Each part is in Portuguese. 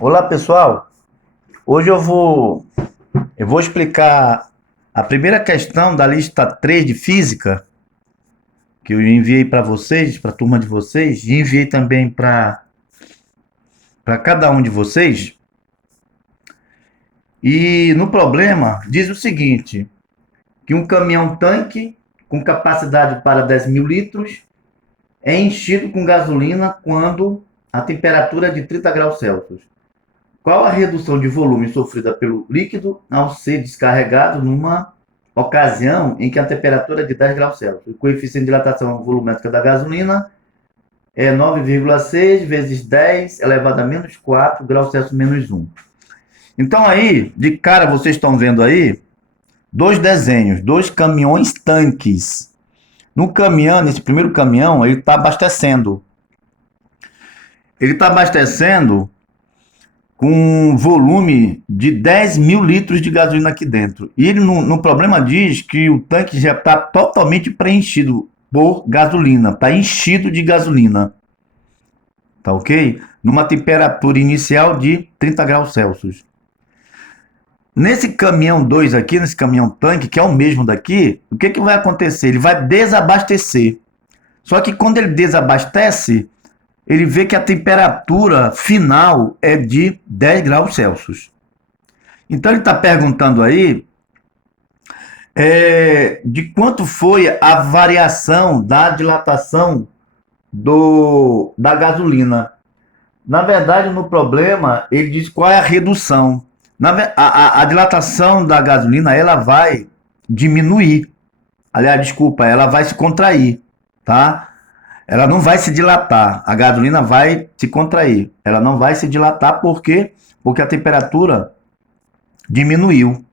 Olá pessoal, hoje eu vou explicar a primeira questão da lista 3 de física que eu enviei para vocês, para a turma de vocês, e enviei também para cada um de vocês. E no problema diz o seguinte, que um caminhão-tanque com capacidade para 10.000 litros é enchido com gasolina quando a temperatura é de 30 graus Celsius. Qual a redução de volume sofrida pelo líquido ao ser descarregado numa ocasião em que a temperatura é de 10 graus Celsius? O coeficiente de dilatação volumétrica da gasolina é 9,6 vezes 10 elevado a menos 4 graus Celsius menos 1. Então aí, de cara, vocês estão vendo aí dois desenhos, dois caminhões tanques. No caminhão, nesse primeiro caminhão, ele está abastecendo. Ele está abastecendo com um volume de 10.000 litros de gasolina aqui dentro. E ele no problema diz que o tanque já está totalmente preenchido por gasolina, está enchido de gasolina. Tá ok? Numa temperatura inicial de 30 graus Celsius. Nesse caminhão 2 aqui, nesse caminhão tanque, que é o mesmo daqui, o que vai acontecer? Ele vai desabastecer. Só que quando ele desabastece, ele vê que a temperatura final é de 10 graus Celsius. Então ele está perguntando aí de quanto foi a variação da dilatação da gasolina. Na verdade, no problema, ele diz qual é a redução. A dilatação da gasolina ela vai diminuir. Aliás, desculpa, ela vai se contrair, tá? Ela não vai se dilatar, a gasolina vai se contrair. Ela não vai se dilatar por quê? Porque a temperatura diminuiu.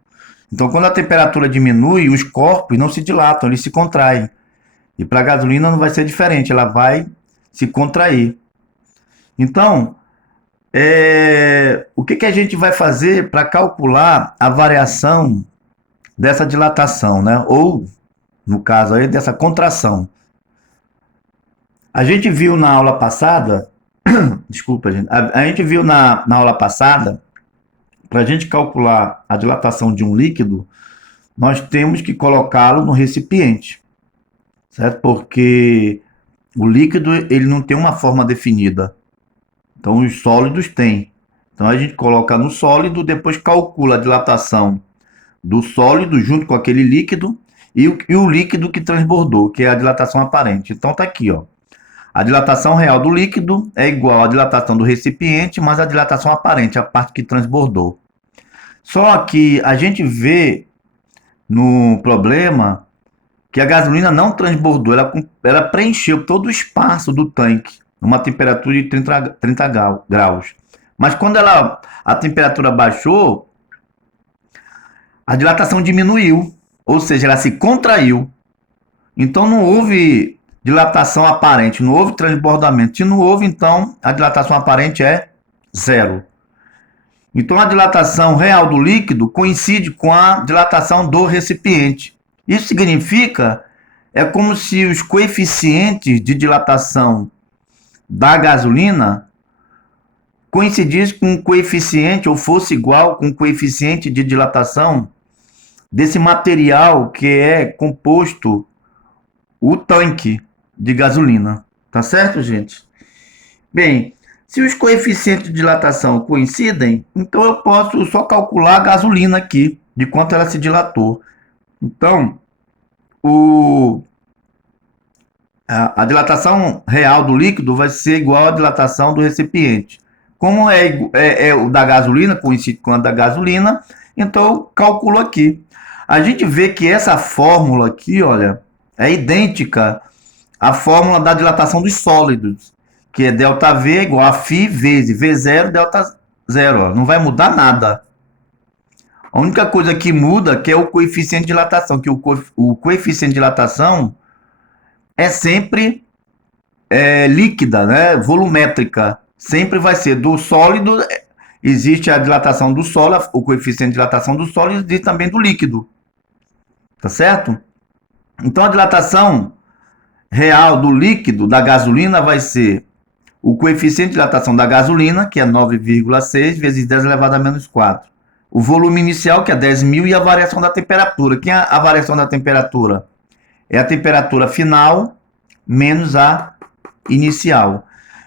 Então, quando a temperatura diminui, os corpos não se dilatam, eles se contraem. E para a gasolina não vai ser diferente, ela vai se contrair. Então, o que a gente vai fazer para calcular a variação dessa dilatação, né? Ou, no caso aí, dessa contração? A gente viu na aula passada, desculpa, gente, a gente viu na aula passada, para a gente calcular a dilatação de um líquido, nós temos que colocá-lo no recipiente, certo? Porque o líquido ele não tem uma forma definida, então os sólidos têm. Então a gente coloca no sólido, depois calcula a dilatação do sólido junto com aquele líquido e o líquido que transbordou, que é a dilatação aparente. Então tá aqui, ó. A dilatação real do líquido é igual à dilatação do recipiente, mais a dilatação aparente, a parte que transbordou. Só que a gente vê no problema que a gasolina não transbordou, ela preencheu todo o espaço do tanque, numa temperatura de 30 graus. Mas quando a temperatura baixou, a dilatação diminuiu, ou seja, ela se contraiu. Então não houve dilatação aparente, não houve transbordamento. Se não houve, então a dilatação aparente é zero. Então a dilatação real do líquido coincide com a dilatação do recipiente. Isso significa, é como se os coeficientes de dilatação da gasolina coincidissem com o coeficiente, ou fosse igual com o coeficiente de dilatação desse material que é composto o tanque de gasolina. Tá certo, gente? Bem, se os coeficientes de dilatação coincidem, então eu posso só calcular a gasolina aqui, de quanto ela se dilatou. Então, a dilatação real do líquido vai ser igual à dilatação do recipiente. Como é o da gasolina, coincide com a da gasolina, então eu calculo aqui. A gente vê que essa fórmula aqui, olha, é idêntica à fórmula da dilatação dos sólidos, que é ΔV igual a φ vezes V0 ΔZ. Ó. Não vai mudar nada. A única coisa que muda que é o coeficiente de dilatação, que o coeficiente de dilatação é sempre líquida, né? Volumétrica. Sempre vai ser do sólido, existe a dilatação do sólido, o coeficiente de dilatação do sólido, e existe também do líquido. Tá certo? Então a dilatação real do líquido, da gasolina, vai ser o coeficiente de dilatação da gasolina, que é 9,6 vezes 10 elevado a menos 4. O volume inicial, que é 10.000, e a variação da temperatura. Que é a variação da temperatura? É a temperatura final menos a inicial.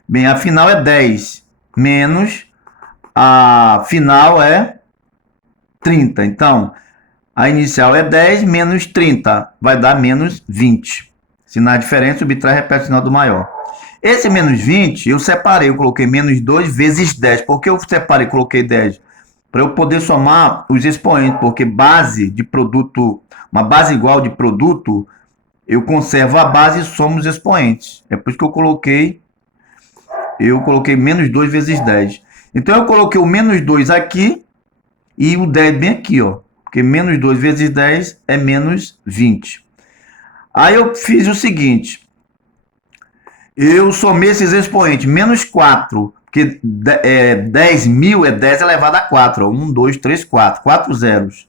Bem, a final é 10 menos a final é 30. Então, a inicial é 10 menos 30, vai dar menos 20. Se na diferença, subtrai e repete o sinal do maior. Esse menos 20, eu separei, eu coloquei menos 2 vezes 10. Por que eu separei e coloquei 10? Para eu poder somar os expoentes, porque base de produto, uma base igual de produto, eu conservo a base e somo os expoentes. É por isso que eu coloquei menos 2 vezes 10. Então eu coloquei o menos 2 aqui e o 10 bem aqui, ó. Porque menos 2 vezes 10 é menos 20. Aí eu fiz o seguinte. Eu somei esses expoentes. Menos 4, porque 10.000 é 10 elevado a 4. Ó. 1, 2, 3, 4. 4 zeros.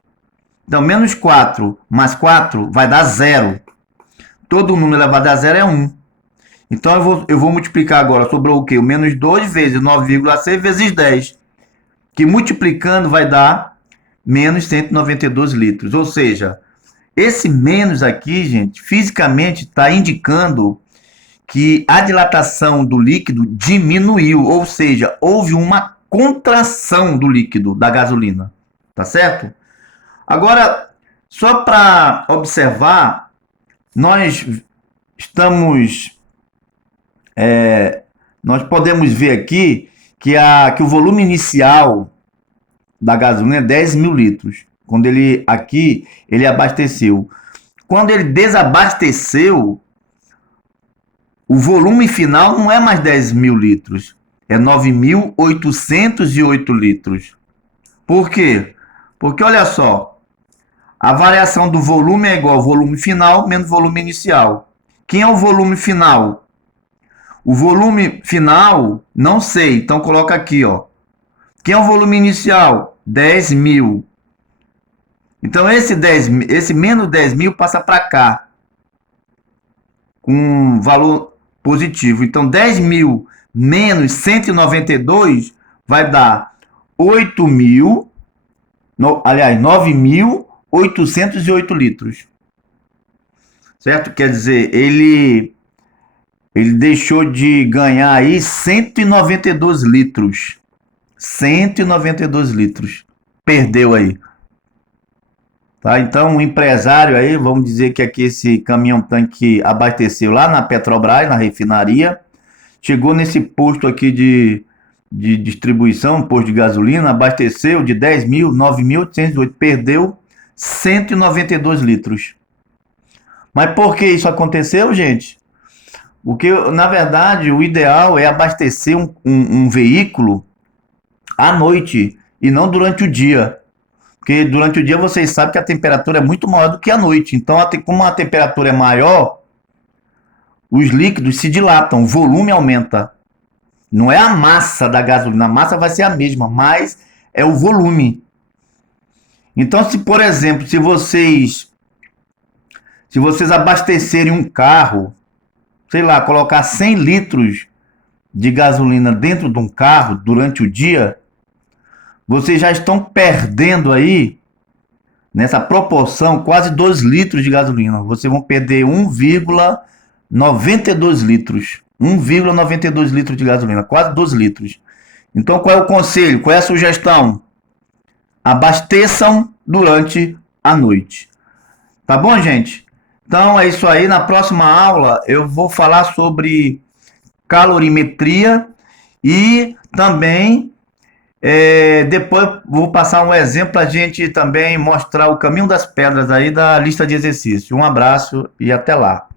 Então, menos 4 mais 4 vai dar 0. Todo número elevado a 0 é 1. Então, eu vou multiplicar agora. Sobrou o quê? O menos 2 vezes 9,6 vezes 10. Que multiplicando vai dar menos 192 litros. Ou seja, esse menos aqui, gente, fisicamente está indicando que a dilatação do líquido diminuiu. Ou seja, houve uma contração do líquido da gasolina. Tá certo? Agora, só para observar, nós podemos ver aqui que o volume inicial da gasolina é 10.000 litros. Quando ele abasteceu. Quando ele desabasteceu, o volume final não é mais 10.000 litros. É 9.808 litros. Por quê? Porque, olha só, a variação do volume é igual ao volume final menos volume inicial. Quem é o volume final? O volume final, não sei, então coloca aqui, ó. Quem é o volume inicial? 10.000. Então esse menos 10.000 passa para cá com um valor positivo. Então 10.000 menos 192 vai dar 9.808 litros. Certo? Quer dizer, ele deixou de ganhar aí 192 litros. 192 litros. Perdeu aí. Tá? Então, um empresário aí, vamos dizer que aqui esse caminhão-tanque abasteceu lá na Petrobras, na refinaria, chegou nesse posto aqui de distribuição, posto de gasolina, abasteceu de 10.000, 9.808, perdeu 192 litros. Mas por que isso aconteceu, gente? Porque, na verdade, o ideal é abastecer um veículo à noite e não durante o dia. Porque durante o dia vocês sabem que a temperatura é muito maior do que à noite. Então, como a temperatura é maior, os líquidos se dilatam, o volume aumenta. Não é a massa da gasolina, a massa vai ser a mesma, mas é o volume. Então, se por exemplo, se vocês abastecerem um carro, sei lá, colocar 100 litros de gasolina dentro de um carro durante o dia, vocês já estão perdendo aí, nessa proporção, quase 2 litros de gasolina. Vocês vão perder 1,92 litros. 1,92 litros de gasolina, quase 2 litros. Então, qual é o conselho? Qual é a sugestão? Abasteçam durante a noite. Tá bom, gente? Então, é isso aí. Na próxima aula, eu vou falar sobre calorimetria e também depois vou passar um exemplo para a gente também mostrar o caminho das pedras aí da lista de exercícios. Um abraço e até lá.